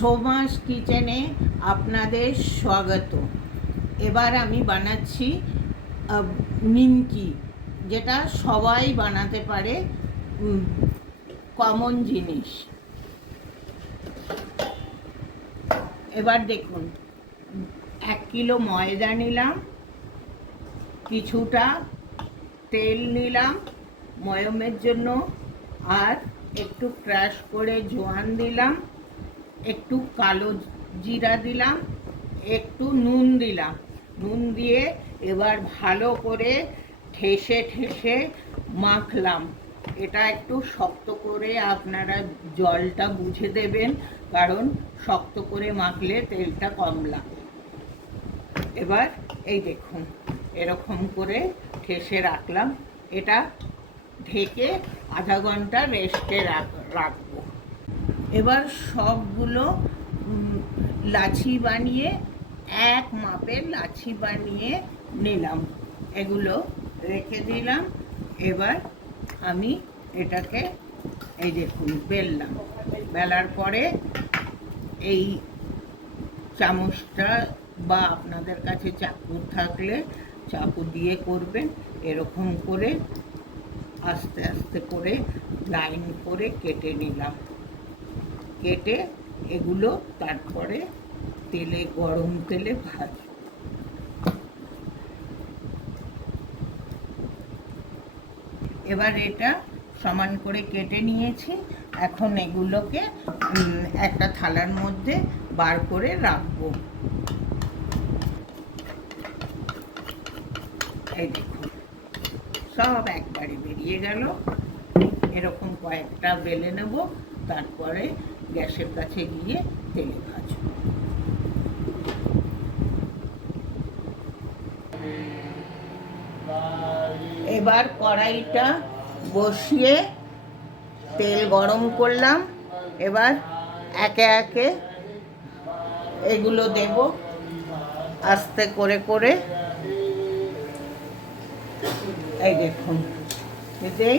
সোমাস কিচেনে আপনাদের স্বাগত। এবার আমি বানাচ্ছি নিমকি, যেটা সবাই বানাতে পারে, কমন জিনিস। এবার দেখুন, 1 কিলো ময়দা নিলাম, কিছুটা তেল নিলাম ময়মের জন্য, আর একটু ক্রাশ করে জোয়ান দিলাম, একটু কালো জিরা দিলাম, একটু নুন দিলাম। নুন দিয়ে এবার ভালো করে ঠেসে ঠেসে মাখলাম। এটা একটু শক্ত করে আপনারা জলটা বুঝে দেবেন, কারণ শক্ত করে মাখলে তেলটা কম লাগে। এবার এই দেখুন, এরকম করে ঠেসে রাখলাম। এটা ঢেকে আধা ঘন্টা রেস্টে রাখবো। এবার সবগুলো লাচি বানিয়ে, এক মাপের লাচি বানিয়ে নিলাম, এগুলো রেখে দিলাম। এবার আমি এটাকে এই দেখুন বেললাম। বেলার পরে এই চামচটা বা আপনাদের কাছে চাকু থাকলে চাকু দিয়ে করবেন। এরকম করে আস্তে আস্তে করে লাইন করে কেটে নিলাম। কেটে এগুলো তারপরে তেলে, গরম তেলে ভাজব। এবার এটা সমান করে কেটে নিয়েছি। এখন এগুলোকে একটা থালার মধ্যে বার করে রাখবো। এই দেখুন, সব একবারে বেরিয়ে গেল। এরকম কয়েকটা বেলে নেব, তারপরে গ্যাসের কাছে গিয়ে তেলে ভাজব। এবার কড়াইটা বসিয়ে তেল গরম করলাম। এবার একে একে এগুলো দেব আস্তে করে করে। এই দেখুন, এতেই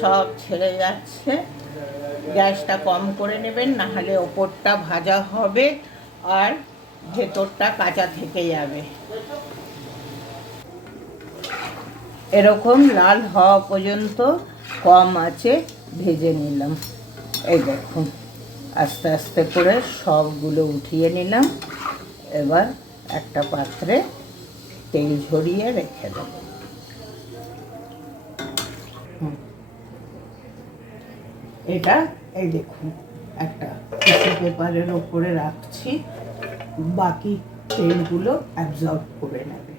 সব ছেড়ে যাচ্ছে। গ্যাসটা কম করে নেবেন, নাহলে ওপরটা ভাজা হবে আর ভেতরটা কাঁচা থেকে যাবে। এরকম লাল হওয়া পর্যন্ত কম আঁচে ভেজে নিলাম। এই দেখুন, আস্তে আস্তে করে সবগুলো উঠিয়ে নিলাম। এবার একটা পাত্রে তেল ঝরিয়ে রেখে দেব। এটা এই দেখুন, একটা টিস্যু পেপারের ওপরে রাখছি, বাকি তেলগুলো অ্যাবজর্ব করে নেবে।